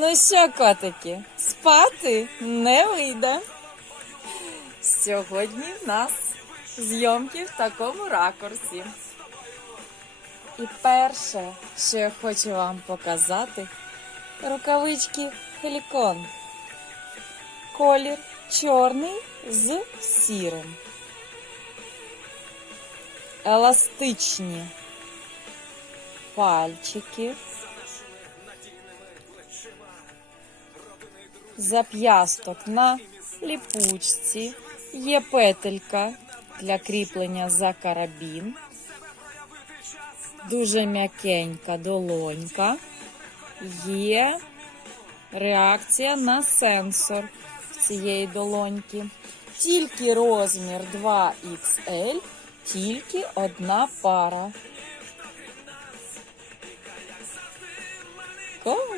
Ну що, котики, спати не вийде. Сьогодні в нас зйомки в такому ракурсі. І перше, що я хочу вам показати, рукавички Хелікон. Колір чорний з сірим. Еластичні пальчики. Зап'ясток на ліпучці. Є петелька для кріплення за карабін. Дуже м'якенька долонька. Є реакція на сенсор цієї долоньки. Тільки розмір 2XL, тільки одна пара. Кому